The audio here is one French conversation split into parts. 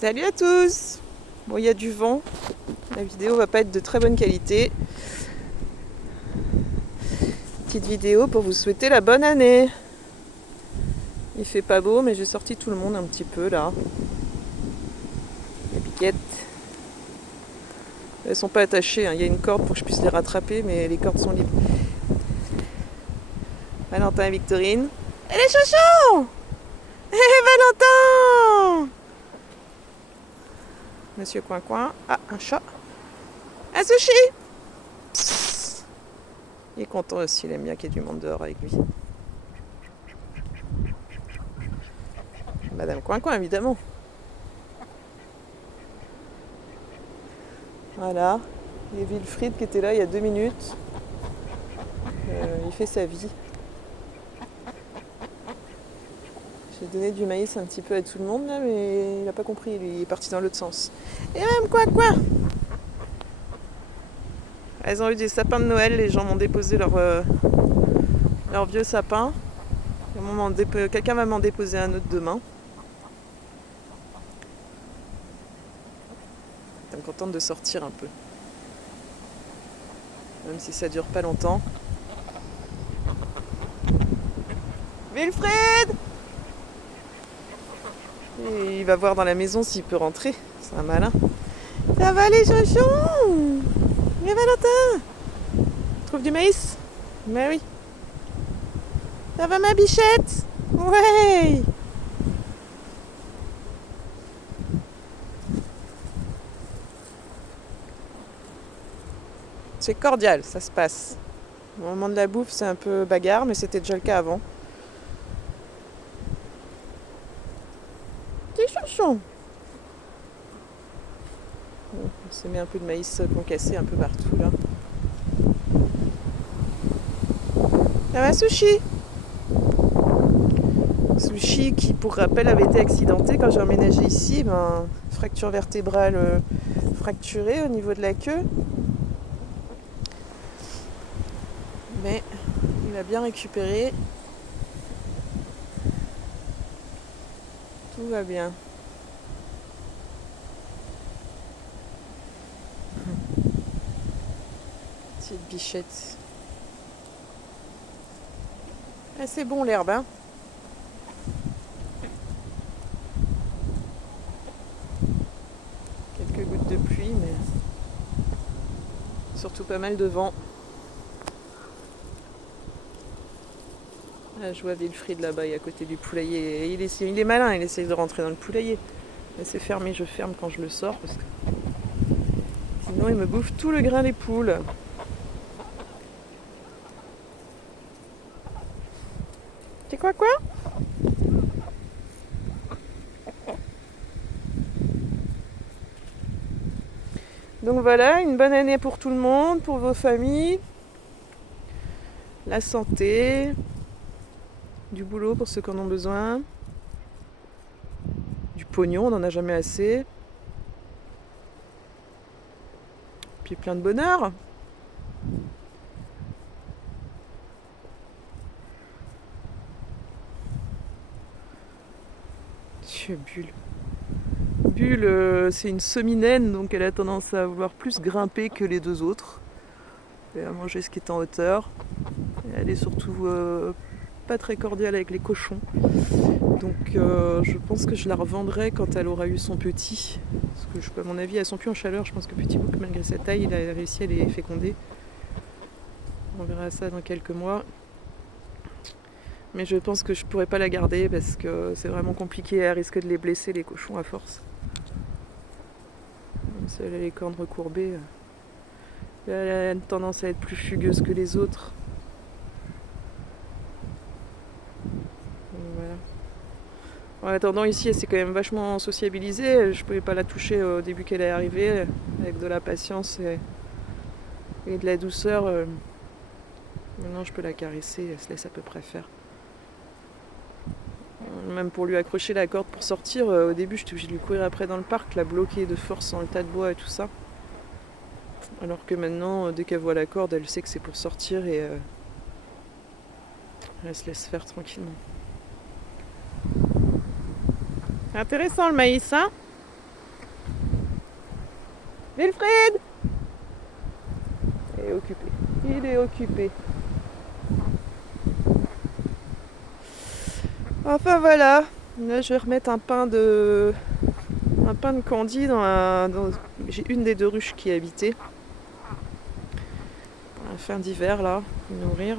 Salut à tous. Bon, il y a du vent. La vidéo va pas être de très bonne qualité. Petite vidéo pour vous souhaiter la bonne année. Il fait pas beau, mais j'ai sorti tout le monde un petit peu là. Les piquettes. Elles sont pas attachées, hein. Il y a une corde pour que je puisse les rattraper, mais les cordes sont libres. Valentin et Victorine. Et les chouchous. Hé Valentin. Monsieur Coin-Coin. Ah, un chat. Un sushi. Il est content aussi, il aime bien qu'il y ait du monde dehors avec lui. Madame Coin-Coin, évidemment. Voilà. Et Wilfried qui était là il y a 2 minutes. Il fait sa vie. J'ai donné du maïs un petit peu à tout le monde là, mais il n'a pas compris, lui, il est parti dans l'autre sens. Et même quoi. Elles ont eu des sapins de Noël, les gens m'ont déposé leur vieux sapin. Quelqu'un va m'en déposer un autre demain. Je suis contente de sortir un peu. Même si ça dure pas longtemps. Wilfried! Et il va voir dans la maison s'il peut rentrer. C'est un malin. Ça va les chouchous? Mais Valentin! Tu trouves du maïs? Mais oui. Ça va ma bichette? Ouais! C'est cordial, ça se passe. Au moment de la bouffe, c'est un peu bagarre, mais c'était déjà le cas avant. Petit chouchou! On s'est mis un peu de maïs concassé un peu partout là. Ça va Sushi? Sushi qui, pour rappel, avait été accidenté quand j'ai emménagé ici. Fracture vertébrale fracturée au niveau de la queue. Mais il a bien récupéré. Tout va bien. Petite bichette. Ah, c'est bon l'herbe, hein? Quelques gouttes de pluie, mais surtout pas mal de vent. Ah, je vois Wilfried là-bas, à côté du poulailler. Et il est malin, il essaye de rentrer dans le poulailler. Mais c'est fermé, je ferme quand je le sors parce que sinon il me bouffe tout le grain des poules. C'est quoi? Donc voilà, une bonne année pour tout le monde, pour vos familles. La santé, du boulot pour ceux qui en ont besoin, du pognon, on n'en a jamais assez. Puis plein de bonheur. Bulle. Bulle, c'est une semi-naine, donc elle a tendance à vouloir plus grimper que les deux autres. Et à manger ce qui est en hauteur. Et elle est surtout pas très cordiale avec les cochons. Donc je pense que je la revendrai quand elle aura eu son petit. Parce que à mon avis, elles sont plus en chaleur. Je pense que Petit Bouc, malgré sa taille, il a réussi à les féconder. On verra ça dans quelques mois. Mais je pense que je pourrais pas la garder parce que c'est vraiment compliqué. Elle risque de les blesser, les cochons, à force. Même si elle a les cornes recourbées, elle a une tendance à être plus fugueuse que les autres. Voilà. En attendant, ici, elle s'est quand même vachement sociabilisée. Je pouvais pas la toucher au début qu'elle est arrivée. Avec de la patience et de la douceur. Maintenant, je peux la caresser. Elle se laisse à peu près faire. Même pour lui accrocher la corde pour sortir, au début, j'étais obligée de lui courir après dans le parc, la bloquer de force dans le tas de bois et tout ça. Alors que maintenant, dès qu'elle voit la corde, elle sait que c'est pour sortir et elle se laisse faire tranquillement. Intéressant le maïs, hein? Wilfried! Il est occupé. Il est occupé. Enfin voilà. Là je vais remettre un pain de Candy j'ai une des deux ruches qui est habitée. À la fin d'hiver là, nourrir.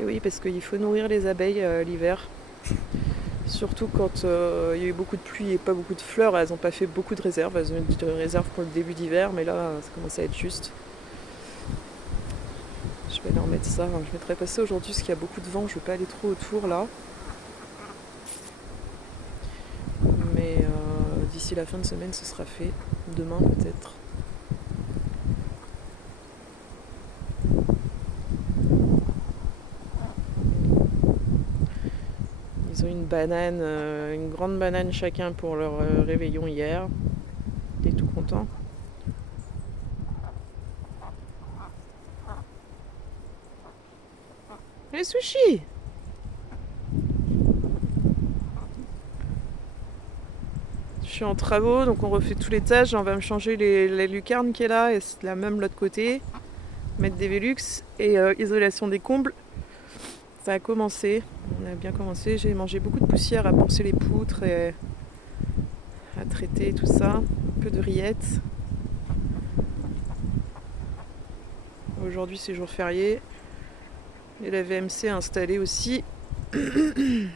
Et oui, parce qu'il faut nourrir les abeilles l'hiver. Surtout quand il y a eu beaucoup de pluie et pas beaucoup de fleurs, elles n'ont pas fait beaucoup de réserves. Elles ont eu des réserves pour le début d'hiver, mais là ça commence à être juste. Je vais leur mettre ça. Je mettrai passer aujourd'hui parce qu'il y a beaucoup de vent, je ne vais pas aller trop autour là. Mais d'ici la fin de semaine ce sera fait. Demain peut-être. Ils ont une banane, une grande banane chacun pour leur réveillon hier. T'es tout content. Les sushis! Je suis en travaux, donc on refait tout l'étage. On va me changer la lucarne qui est là, et c'est la même de l'autre côté. Mettre des Velux et isolation des combles. Ça a commencé, on a bien commencé. J'ai mangé beaucoup de poussière à poncer les poutres et à traiter tout ça. Un peu de rillettes. Aujourd'hui c'est jour férié. Et la VMC installée aussi. Et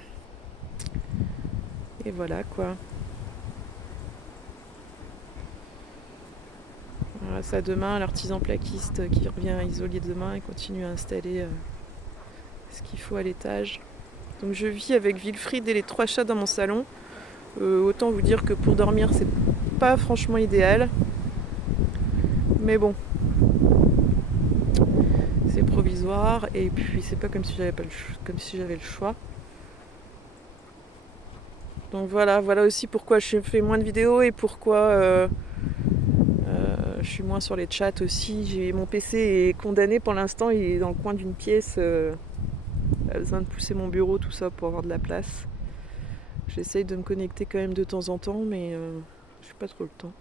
voilà quoi. Voilà, ça demain, l'artisan plaquiste qui revient à isoler demain et continue à installer ce qu'il faut à l'étage. Donc je vis avec Wilfried et les 3 chats dans mon salon. Autant vous dire que pour dormir c'est pas franchement idéal. Mais bon. C'est provisoire et puis c'est pas comme si j'avais le choix. Donc voilà aussi pourquoi je fais moins de vidéos et pourquoi je suis moins sur les chats aussi. Mon PC est condamné pour l'instant, il est dans le coin d'une pièce. J'ai besoin de pousser mon bureau, tout ça pour avoir de la place. J'essaye de me connecter quand même de temps en temps, mais j'ai pas trop le temps.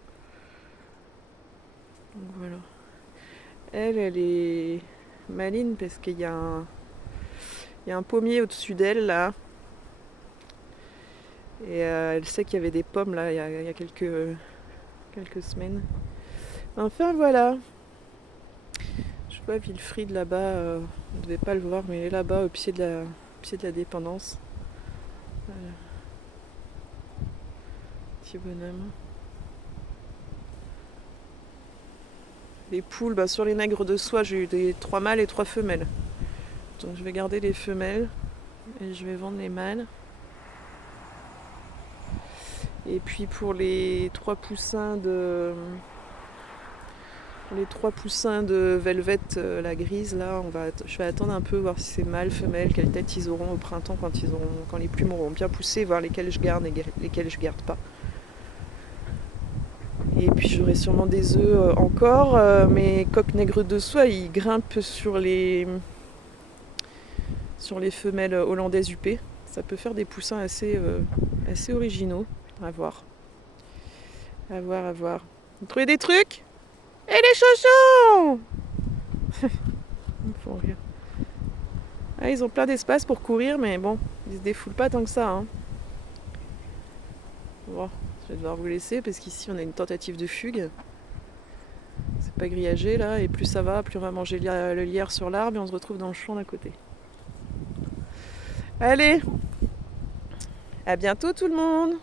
Donc voilà. Elle est maline parce qu'il y a un pommier au-dessus d'elle là. Et elle sait qu'il y avait des pommes là il y a quelques semaines. Enfin voilà. Je vois Wilfried là-bas, on ne devait pas le voir, mais il est là-bas au pied de la dépendance. Voilà. Petit bonhomme. Les poules, sur les nègres de soie, j'ai eu 3 mâles et 3 femelles. Donc je vais garder les femelles et je vais vendre les mâles. Et puis pour les 3 poussins de velvet, la grise là, je vais attendre un peu, voir si c'est mâle, femelle, quelle tête ils auront au printemps quand les plumes auront bien poussé, voir lesquelles je garde et lesquelles je garde pas. Et puis j'aurai sûrement des œufs encore. Mes coqs nègres de soie, ils grimpent sur les femelles hollandaises UP. Ça peut faire des poussins assez originaux. À voir. À voir. Vous trouvez des trucs? Et les chaussons! Ils me font rire. Ah, ils ont plein d'espace pour courir, mais bon, ils se défoulent pas tant que ça. Hein. Bon, je vais devoir vous laisser parce qu'ici on a une tentative de fugue. C'est pas grillagé là, et plus ça va, plus on va manger le lierre sur l'arbre et on se retrouve dans le champ d'à côté. Allez, à bientôt tout le monde!